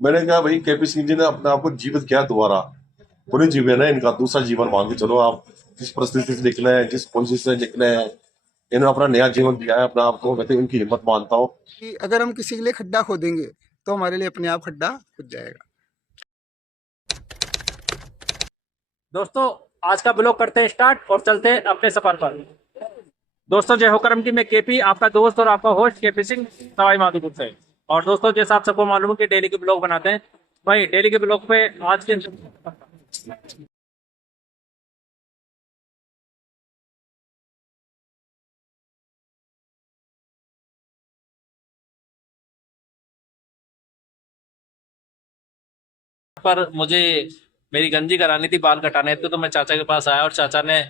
मैंने कहा भाई केपी सिंह जी ने अपने आप को जीवित किया दोबारा, पुनर्जीवन है इनका, दूसरा जीवन मान के चलो आप। जिस परिस्थिति से निकले हैं, जिस पोजिशन से निकले हैं, इन्होंने अपना नया जीवन दिया है अपने आप को। मैं तो इनकी हिम्मत मानता हूँ। कि अगर हम किसी के लिए खड्डा खोदेंगे तो हमारे लिए अपने आप खड्डा खुद जाएगा। दोस्तों आज का ब्लॉग करते हैं स्टार्ट और चलते हैं अपने सफर पर। दोस्तों जय हो करम की, मैं केपी आपका दोस्त और आपका होस्ट केपी सिंह सवाई माधोपुर से। और दोस्तों जैसा आप सबको मालूम है कि डेली के ब्लॉग बनाते हैं, भाई डेली के ब्लॉग पे आज के पर मुझे मेरी गंजी करानी थी, बाल कटाने थे, तो मैं चाचा के पास आया और चाचा ने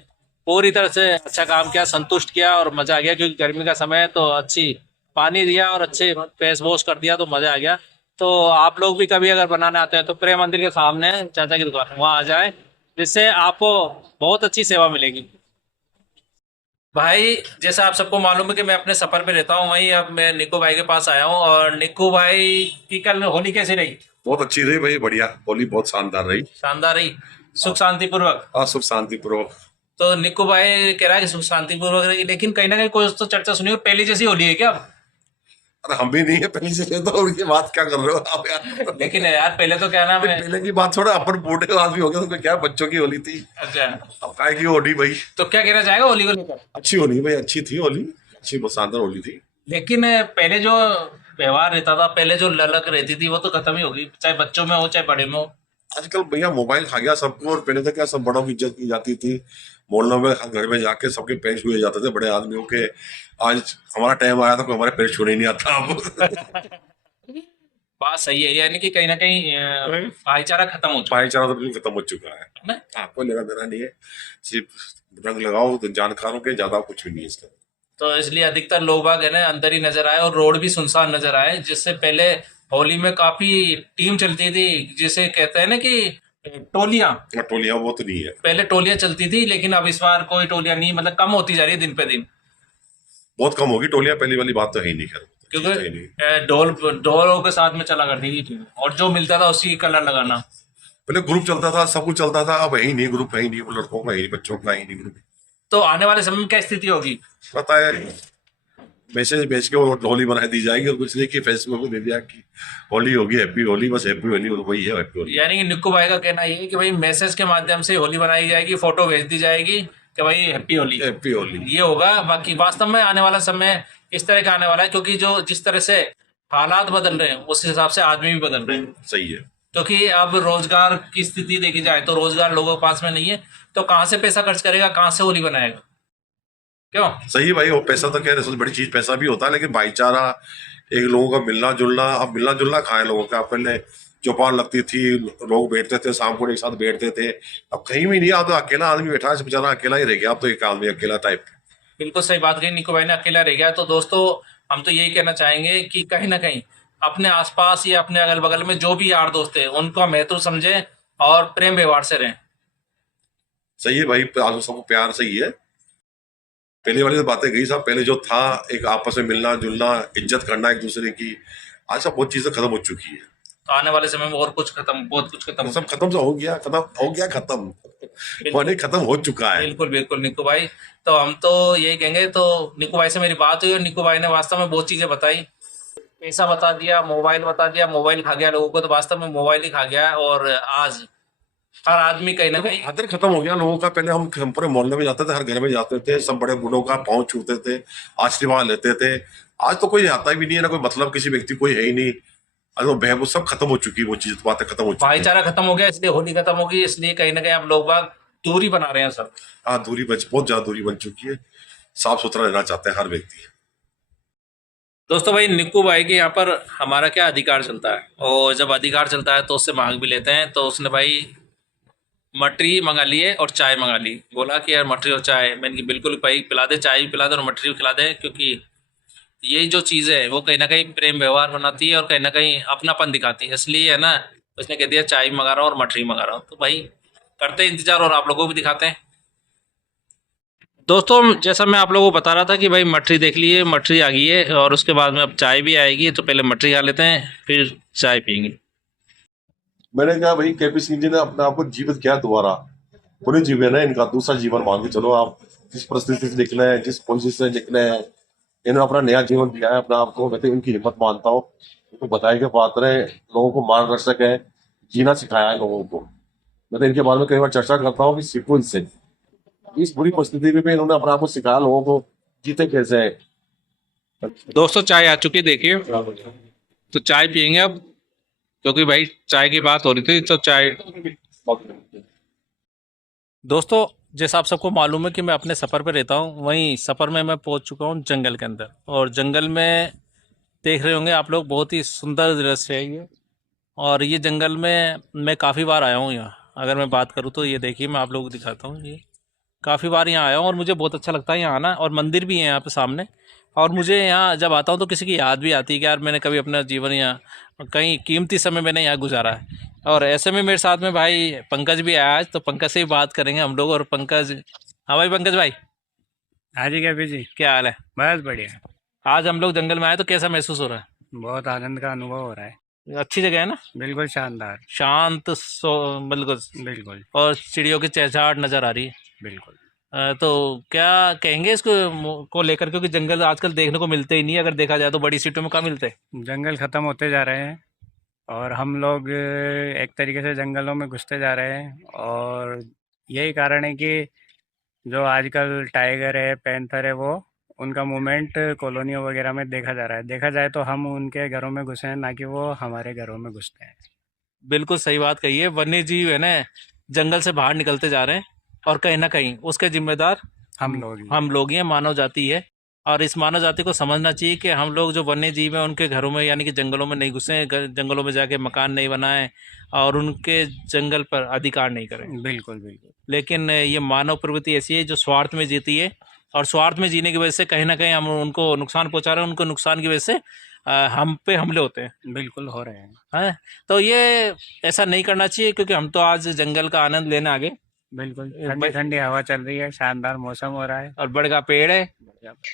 पूरी तरह से अच्छा काम किया, संतुष्ट किया और मजा आ गया। क्योंकि गर्मी का समय है तो अच्छी पानी दिया और अच्छे फेस वॉश कर दिया तो मजा आ गया। तो आप लोग भी कभी अगर बनाने आते हैं तो प्रेम मंदिर के सामने चाचा की दुकान वहां आ जाए, जिससे आपको बहुत अच्छी सेवा मिलेगी। भाई जैसा आप सबको मालूम है कि मैं अपने सफर पे रहता हूँ, वहीं अब मैं निक्कू भाई के पास आया हूँ। और निक्कू भाई की कल होली कैसी रही? बहुत अच्छी रही भाई, बढ़िया। होली बहुत शानदार रही। शानदार रही, सुख शांति पूर्वक। हाँ, सुख शांति पूर्वक। तो निक्कू भाई कह रहा है कि सुख शांति पूर्वक रही, लेकिन कहीं ना कहीं कोई तो चर्चा सुनी हो पहले जैसी होली है क्या अब? अरे हम भी नहीं है पहले से, तो उनकी बात क्या कर रहे हो आप यार। लेकिन यार पहले तो क्या नाम है। पहले की बात छोड़ा, अपन बूढ़े आदमी हो गए तो क्या, बच्चों की होली थी। अच्छा, अब काय की होली भाई। तो क्या कहना चाहेगा होली को लेकर? अच्छी होली भाई, अच्छी थी होली, अच्छी बहुत शानदार होली थी। लेकिन पहले जो व्यवहार रहता था, पहले जो ललक रहती थी, वो तो खत्म ही होगी, चाहे बच्चों में हो चाहे बड़े में हो। आजकल भैया मोबाइल खा गया सबको। और पहले तो क्या, सब बड़ों की इज्जत की जाती थी, मोहल्लों में घर में जाके सबके पैर छुए जाते थे बड़े आदमियों के। आज हमारा टाइम आया तो कोई हमारे पैर छूने ही नहीं आता अब। बात सही है, यानी कि कहीं ना कहीं भाईचारा खत्म हो चुका भाईचारा तो बिल्कुल खत्म हो चुका है। है ना? आपको लेना देना नहीं है, सिर्फ रंग लगाओ तो जानकारों के, ज्यादा कुछ भी नहीं है इसका। तो इसलिए अधिकतर लोग बाग है ना अंदर ही नजर आए और रोड भी सुनसान नजर आए। जिससे पहले होली में काफी टीम चलती थी, जिसे कहते हैं ना कि टोलियां। टोलियां वो तो नहीं है। पहले टोलियां चलती थी, लेकिन अब इस बार कोई टोलियां नहीं, मतलब कम होती जा रही है दिन पे दिन। बहुत कम होगी टोलियां, पहली वाली बात तो है ही नहीं। खैर क्योंकि तो है नहीं। ढोल ढोलों के साथ में चला करती थी और जो मिलता था उसी कलर लगाना। पहले ग्रुप चलता था, सब कुछ चलता था। अब है ही नहीं ग्रुप, है ही नहीं, वो लड़कों का ही नहीं, बच्चों का ही नहीं ग्रुप। तो आने वाले समय में क्या स्थिति होगी? पता है, मैसेज भेज के वो होली बना दी जाएगी और कुछ नहीं कि फेसबुक में दे दिया कि होली होगी, हैप्पी होली, बस हैप्पी होली, वही है हैप्पी होली। यानी कि निक्कू भाई का कहना ये है कि भाई मैसेज के माध्यम से होली बनाई जाएगी, फोटो भेज दी जाएगी कि भाई हैप्पी होली, हैप्पी होली। ये होगा। बाकी वास्तव में आने वाला समय इस तरह का आने वाला है, क्योंकि जो जिस तरह से हालात बदल रहे हैं उस हिसाब से आदमी भी बदल रहे हैं। सही है। क्योंकि अब रोजगार की स्थिति देखी जाए तो रोजगार लोगों के पास में नहीं है, तो कहाँ से पैसा खर्च करेगा, कहाँ से होली बनाएगा? क्यों? सही भाई, वो पैसा तो क्या है, सबसे बड़ी चीज पैसा भी होता है, लेकिन भाईचारा, एक लोगों का मिलना जुलना। अब मिलना जुलना कहाँ है लोगों का? पहले चौपाल लगती थी, लोग बैठते थे शाम को एक साथ बैठते थे। अब कहीं भी नहीं, अब तो अकेला आदमी बैठा है, बेचारा अकेला ही रह गया अब तो, एक आदमी अकेला टाइप। बिल्कुल सही बात कही, निको भाई ने अकेला रह गया। तो दोस्तों हम तो यही कहना चाहेंगे कि कहीं ना कहीं अपने आसपास या अपने अगल बगल में जो भी यार दोस्त है उनका महत्व समझे और प्रेम व्यवहार से रहें। सही है भाई, आज सबको प्यार सही है। पहले वाली तो बातें गई साहब, पहले जो था एक आपस में मिलना जुलना, इज्जत करना एक दूसरे की, आज सब बहुत चीजें खत्म हो चुकी है। तो आने वाले समय में और कुछ खत्म, बहुत कुछ खत्म सब खत्म से हो गया, खत्म हो गया, खत्म माने खत्म हो चुका है। बिल्कुल बिल्कुल निक्कू भाई। तो हम तो यही कहेंगे। तो निक्कू भाई से मेरी बात हुई और निक्कू भाई ने वास्तव में बहुत चीजें बताई, पैसा बता दिया, मोबाइल बता दिया, मोबाइल खा गया लोगों को, तो वास्तव में मोबाइल ही खा गया। और आज हर आदमी कहीं ना कहीं हदर खत्म हो गया लोगों का। पहले हम पूरे मोहल्ले में जाते थे, हर घर में जाते थे, सब बड़े बूढ़ों का पाँव छूते थे, आशीर्वाद लेते थे। आज तो कोई आता भी नहीं है ना, कोई मतलब किसी व्यक्ति कोई है ही नहीं। आज वो बहबू सब खत्म हो चुकी है, वो चीज बातें खत्म हो चुकी है। भाईचारा खत्म हो गया, इसलिए होली खत्म होगी, इसलिए कहीं ना कहीं अब लोग बाग दूरी बना रहे हैं सब। हाँ, बहुत ज्यादा दूरी बन चुकी है। साफ सुथरा रहना चाहते हैं हर व्यक्ति। दोस्तों भाई निक्कू भाई के यहाँ पर हमारा क्या अधिकार चलता है, और जब अधिकार चलता है तो उससे मांग भी लेते हैं। तो उसने भाई मटरी मंगा ली है और चाय मंगा ली। बोला कि यार मटरी और चाय, मैंने कि बिल्कुल भाई पिला दे, चाय भी पिला दे और मटरी भी खिला दे, क्योंकि ये जो चीज़ है वो कहीं ना कहीं प्रेम व्यवहार बनाती है और कहीं ना कहीं अपनापन दिखाती है। इसलिए है ना, उसने कह दिया चाय भी मंगा रहा हूँ और मटरी मंगा रहा हूँ। तो भाई करते हैं इंतजार और आप लोगों को भी दिखाते हैं। दोस्तों जैसा मैं आप लोगों को बता रहा था कि भाई मटरी देख लीजिए, मटरी आ गई है और उसके बाद में अब चाय भी आएगी। तो पहले मटरी खा लेते हैं फिर चाय पियेंगे। मैंने कहा भाई केपी सिंह जी ने अपने आप को जीवित किया दोबारा, पुनर्जीवन है इनका, दूसरा जीवन मान के चलो आप। जिस परिस्थिति से निकले हैं, जिस पोजिशन से निकले हैं, इन्होंने अपना नया जीवन दिया है अपने आप को। मैं तो इनकी हिम्मत मानता हूँ। तो बताए के पात्र है, लोगों को मार्गदर्शक है, जीना सिखाया है लोगों को। मैं तो इनके बारे में कई बार चर्चा करता हूँ कि सीखो इनसे। इस बुरी परिस्थिति में भी इन्होंने अपने आप को सिखाया लोगों को जीते कैसे है। दोस्तों चाय आ चुकी है, देखिए तो चाय पियेंगे अब, क्योंकि भाई चाय की बात हो रही थी तो चाय। दोस्तों जैसा आप सबको मालूम है कि मैं अपने सफ़र पे रहता हूँ, वहीं सफ़र में मैं पहुँच चुका हूँ जंगल के अंदर। और जंगल में देख रहे होंगे आप लोग, बहुत ही सुंदर दृश्य है ये। और ये जंगल में मैं काफ़ी बार आया हूँ यहाँ। अगर मैं बात करूँ तो ये देखिए, मैं आप लोगों को दिखाता हूँ। ये काफ़ी बार यहाँ आया हूँ और मुझे बहुत अच्छा लगता है यहाँ आना। और मंदिर भी है यहाँ पे सामने। और मुझे यहाँ जब आता हूँ तो किसी की याद भी आती है कि यार मैंने कभी अपना जीवन यहाँ कहीं कीमती समय मैंने यहाँ गुजारा है। और ऐसे में मेरे साथ में भाई पंकज भी आया आज, तो पंकज से ही बात करेंगे हम लोग। और पंकज, हाँ भाई पंकज भाई, हाँ जी कैपी जी, क्या हाल है? बस बढ़िया। आज हम लोग जंगल में आए तो कैसा महसूस हो रहा बहुत आनंद का अनुभव हो रहा है। है? अच्छी जगह है ना, बिल्कुल शानदार। शांत बिल्कुल। बिल्कुल और चिड़ियों की चहचहाट नज़र आ रही है। बिल्कुल। तो क्या कहेंगे इसको को लेकर, क्योंकि जंगल आजकल देखने को मिलते ही नहीं, अगर देखा जाए तो बड़ी सिटियों में कहाँ मिलते हैं। जंगल ख़त्म होते जा रहे हैं और हम लोग एक तरीके से जंगलों में घुसते जा रहे हैं। और यही कारण है कि जो आजकल टाइगर है, पैंथर है, वो उनका मूवमेंट कॉलोनियों वगैरह में देखा जा रहा है। देखा जाए तो हम उनके घरों में घुसे हैं, ना कि वो हमारे घरों में घुसते हैं। बिल्कुल सही बात कही है। वन्य जीव है ना, जंगल से बाहर निकलते जा रहे हैं। और कहीं ना कहीं उसके जिम्मेदार हम लोग ही हैं, मानव जाति है। और इस मानव जाति को समझना चाहिए कि हम लोग जो वन्य जीव हैं उनके घरों में यानी कि जंगलों में नहीं घुसें, जंगलों में जाके मकान नहीं बनाएं और उनके जंगल पर अधिकार नहीं करें। बिल्कुल बिल्कुल। लेकिन ये मानव प्रवृत्ति ऐसी है जो स्वार्थ में जीती है। और स्वार्थ में जीने की वजह से कहीं ना कहीं हम उनको नुकसान पहुंचा रहे हैं। उनको नुकसान की वजह से हम पे हमले होते हैं। बिल्कुल हो रहे हैं। हैं? तो ये ऐसा नहीं करना चाहिए, क्योंकि हम तो आज जंगल का आनंद लेने आ गए। बिल्कुल ठंडी ठंडी हवा चल रही है, शानदार मौसम हो रहा है। और बड़ का पेड़ है,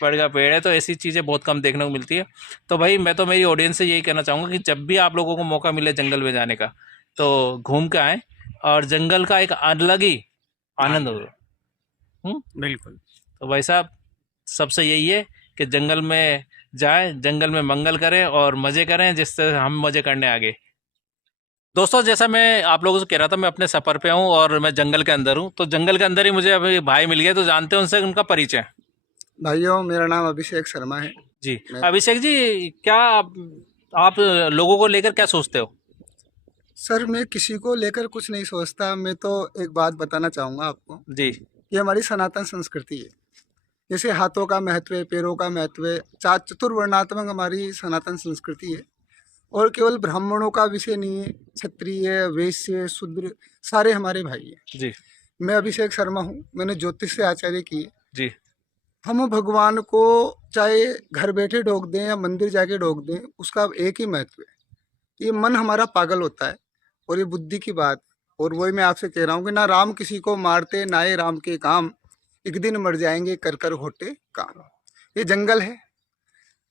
बड़ का पेड़ है, तो ऐसी चीज़ें बहुत कम देखने को मिलती है। तो भाई मैं तो मेरी ऑडियंस से यही कहना चाहूँगा कि जब भी आप लोगों को मौका मिले जंगल में जाने का, तो घूम के आएँ और जंगल का एक अलग ही आनंद हो। बिल्कुल। तो भाई साहब, सबसे यही है कि जंगल में जाएं, जंगल में मंगल करें और मज़े करें, जिससे हम मज़े करने आगे। दोस्तों जैसा मैं आप लोगों से कह रहा था, मैं अपने सफ़र पे हूँ और मैं जंगल के अंदर हूँ। तो जंगल के अंदर ही मुझे अभी भाई मिल गए, तो जानते हैं उनसे उनका परिचय। भाइयों, मेरा नाम अभिषेक शर्मा है। जी मैं अभिषेक जी, क्या आप लोगों को लेकर क्या सोचते हो? सर, मैं किसी को लेकर कुछ नहीं सोचता। मैं तो एक बात बताना चाहूँगा आपको जी कि हमारी सनातन संस्कृति है। जैसे हाथों का महत्व है, पैरों का महत्व है, चतुर्वर्णात्मक हमारी सनातन संस्कृति है। और केवल ब्राह्मणों का विषय नहीं है, क्षत्रिय, वैश्य, शूद्र सारे हमारे भाई हैं। जी मैं अभिषेक शर्मा हूँ, मैंने ज्योतिष से आचार्य की है। जी हम भगवान को चाहे घर बैठे ढोक दें या मंदिर जाके ढोक दें, उसका एक ही महत्व है। ये मन हमारा पागल होता है और ये बुद्धि की बात। और वही मैं आपसे कह रहा हूँ कि ना राम किसी को मारते, ना ये राम के काम, एक दिन मर जाएंगे कर कर होटे काम। ये जंगल है।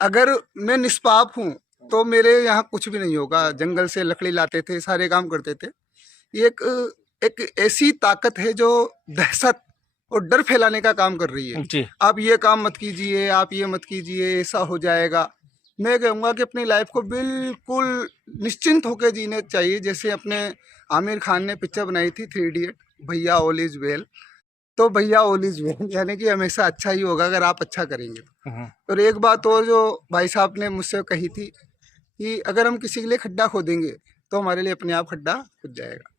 अगर मैं निष्पाप हूँ तो मेरे यहाँ कुछ भी नहीं होगा। जंगल से लकड़ी लाते थे, सारे काम करते थे। ये एक ऐसी ताकत है जो दहशत और डर फैलाने का काम कर रही है। जी आप ये काम मत कीजिए, आप ये मत कीजिए, ऐसा हो जाएगा। मैं कहूँगा कि अपनी लाइफ को बिल्कुल निश्चिंत होकर जीने चाहिए। जैसे अपने आमिर खान ने पिक्चर बनाई थी 3 इडियट, भैया ऑल इज वेल। तो भैया ऑल इज वेल यानी कि हमेशा अच्छा ही होगा अगर आप अच्छा करेंगे तो। और एक बात और जो भाई साहब ने मुझसे कही थी कि अगर हम किसी के लिए खड्डा खोदेंगे तो हमारे लिए अपने आप खड्डा खुद जाएगा।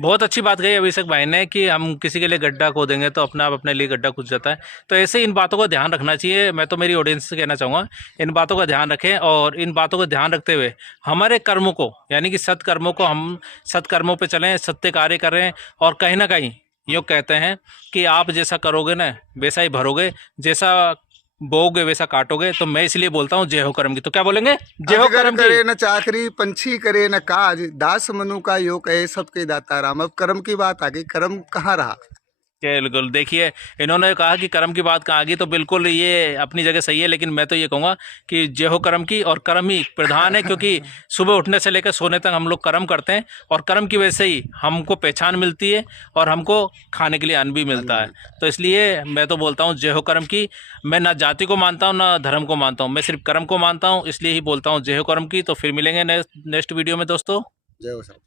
बहुत अच्छी बात कही अभिषेक भाई ने कि हम किसी के लिए गड्ढा खोदेंगे तो अपना आप अपने लिए गड्ढा खुद जाता है। तो ऐसे इन बातों का ध्यान रखना चाहिए। मैं तो मेरी ऑडियंस से कहना चाहूँगा, इन बातों का ध्यान रखें। और इन बातों को ध्यान रखते हुए हमारे कर्मों को यानी कि सत्कर्मों को, हम सत्कर्मों पे चलें, सत्य कार्य करें। और कहीं ना कहीं यूँ कहते हैं कि आप जैसा करोगे ना वैसा ही भरोगे, जैसा बोओगे वैसा काटोगे। तो मैं इसलिए बोलता हूँ जय हो कर्म की। तो क्या बोलेंगे? जय हो अजगर कर्म की। करे न चाकरी, पंछी करे न काज, दास मनु का योग है सबके दाता राम। अब कर्म की बात आ गई, कर्म कहाँ रहा? बिल्कुल, देखिए इन्होंने कहा कि कर्म की बात कहाँ आ गई, तो बिल्कुल ये अपनी जगह सही है, लेकिन मैं तो ये कहूँगा कि जय हो कर्म की, और कर्म ही प्रधान है, क्योंकि सुबह उठने से लेकर सोने तक हम लोग कर्म करते हैं, और कर्म की वजह से ही हमको पहचान मिलती है और हमको खाने के लिए अन्न भी मिलता है। तो इसलिए मैं तो बोलता हूँ जय हो कर्म की। मैं ना जाति को मानता हूँ ना धर्म को मानता हूँ, मैं सिर्फ कर्म को मानता हूँ, इसलिए ही बोलता हूँ जय हो कर्म की। तो फिर मिलेंगे नेक्स्ट वीडियो में दोस्तों। जय हो साहब।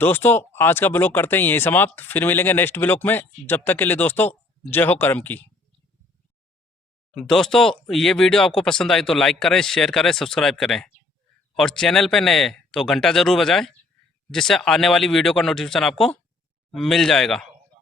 दोस्तों आज का ब्लॉग करते हैं यहीं समाप्त, फिर मिलेंगे नेक्स्ट ब्लॉग में। जब तक के लिए दोस्तों जय हो कर्म की। दोस्तों ये वीडियो आपको पसंद आई तो लाइक करें, शेयर करें, सब्सक्राइब करें, और चैनल पे नए तो घंटा ज़रूर बजाएं, जिससे आने वाली वीडियो का नोटिफिकेशन आपको मिल जाएगा।